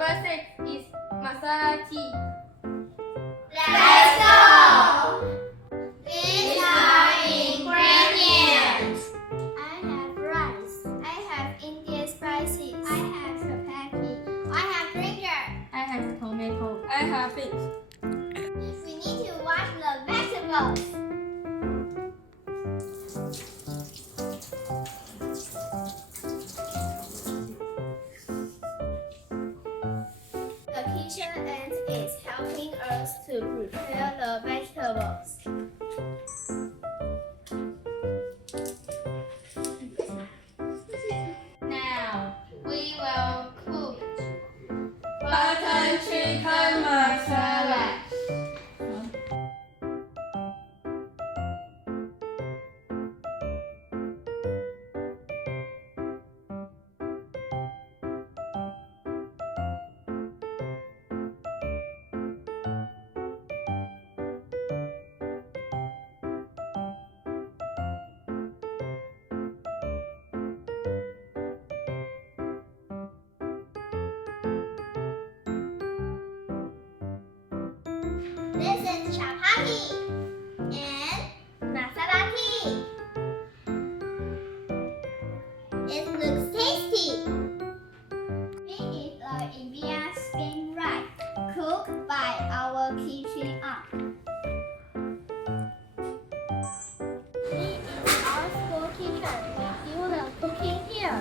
Number 6 is masala tea. Let's go! These are ingredients. I have rice. I have Indian spices. I have chapati. I have ginger. I have tomato. I have fish. We need to wash the vegetables. The kitchen ant is helping us to prepare the vegetables. Now we will cook butter chicken masala. This is chapati and masala tea. It looks tasty. This is the Indian steamed rice cooked by our kitchen aunt. This is our school kitchen. We do the cooking here.